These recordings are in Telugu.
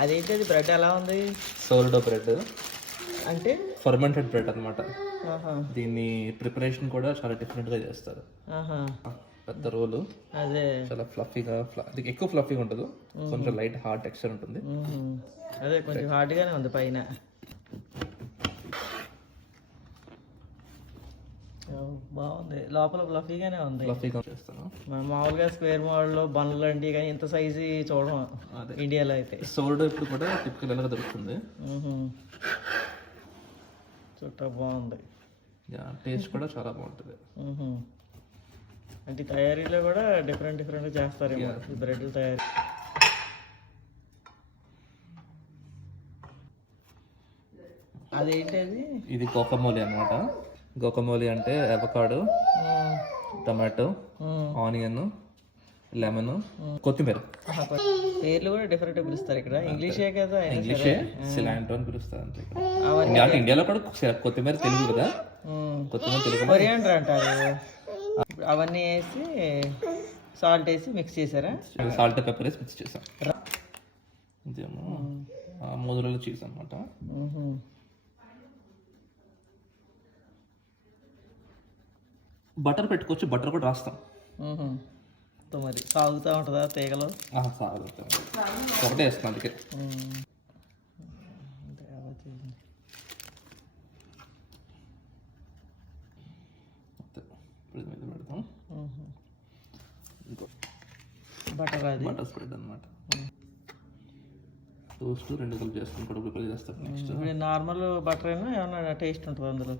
అదేంటి అది బ్రెడ్ ఎలా ఉంది? సోర్డో బ్రెడ్ అంటే ఫర్మెంటెడ్ బ్రెడ్ అనమాట. ఆహా దీన్ని ప్రిపరేషన్ కూడా చాలా డిఫరెంట్గా చేస్తారు. ఆహా పెద్ద రోలు, అదే చాలా ఫ్లఫీగా, ఎక్కువ ఫ్లఫీగా ఉంటుంది, కొంచెం లైట్ హార్డ్ టెక్స్చర్ ఉంటుంది. అదే కొంచెం హార్డ్గానే ఉంది పైన. బాగుంది, లోపల ఫ్లఫీగానే ఉంది. ఫ్లఫీగా చేస్తాను. మనం మామూలుగా స్క్వేర్ మోడల్లో బండ్లు లాంటివి కానీ ఇంత సైజు చూడడం ఇండియాలో అయితే. సోర్డో ఇప్పుడు కూడా టిపికల్ ఎలాగా దొరుకుతుంది. చుట్టూ బాగుంది, టేస్ట్ కూడా చాలా బాగుంటుంది. అంటే తయారీలో కూడా డిఫరెంట్ డిఫరెంట్గా చేస్తారేమో ఈ బ్రెడ్ తయారీ. అదేంటి అది? ఇది గోకమోలి అనమాట. గోకమోలి అంటే అవకాడో, టమాటో, ఆనియన్, లెమన్, కొత్తిమీర. పేర్లు కూడా డిఫరెంట్ పిలుస్తారు ఇక్కడ. ఇంగ్లీషే కదా, ఇంగ్లీషే, సిలాంట్రో అని పిలుస్తారు అంతే. అంటే ఇండియాలో కూడా కొత్తిమీర తెలుగు కదా, కొత్తిమీర తెలుగు, కొరియాండర్ అంటారు. అవన్నీ వేసి సాల్ట్ వేసి మిక్స్ చేశారా? సాల్ట్ పెప్పర్ వేసి మిక్స్ చేసాం. ఇదేమో మోదులలో చీజ్ అనమాట. బటర్ పెట్టుకోవచ్చు, బటర్ కూడా రాస్తాం. మరి సాగుతూ ఉంటుందా తీగలు? సాగుతాం, ఒకటే వేస్తాం అందుకే. పెడతాం. బటర్, అది బటర్ స్ప్రెడ్ అనమాట. టోస్ట్ రెండు కలిపి చేసుకుని కూడా ప్రిపేర్ చేస్తారు. నెక్స్ట్ నార్మల్ బటర్ అయినా ఏమన్నా టేస్ట్ ఉంటుంది అందులో?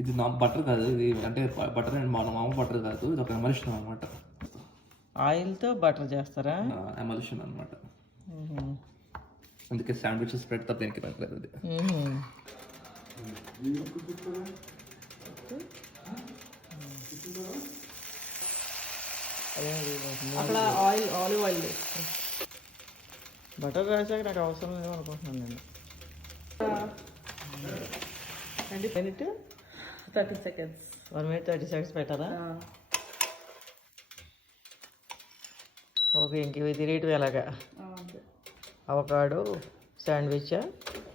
ఇది బటర్ కాదు, ఇది అంటే బటర్ అండ్ మామూలు బటర్ కాదు, ఇది ఒక ఎమల్షన్ అనమాట. ఆయిల్తో బటర్ చేస్తారా? ఎమల్షన్ అనమాట. అందుకే శాండ్విచ్ స్ప్రెడ్ తప్ప దేనికి రాలేదు అది. అక్కడ ఆలివ్ ఆయిల్ బటర్ రాసాక నాకు అవసరం లేదు అనుకుంటున్నాను నేను. 30 seconds. 1 minute 30 seconds పెట్టాలా? ఓకే, ఇంక ఇవి తినేటివి ఎలాగా? Avocado sandwich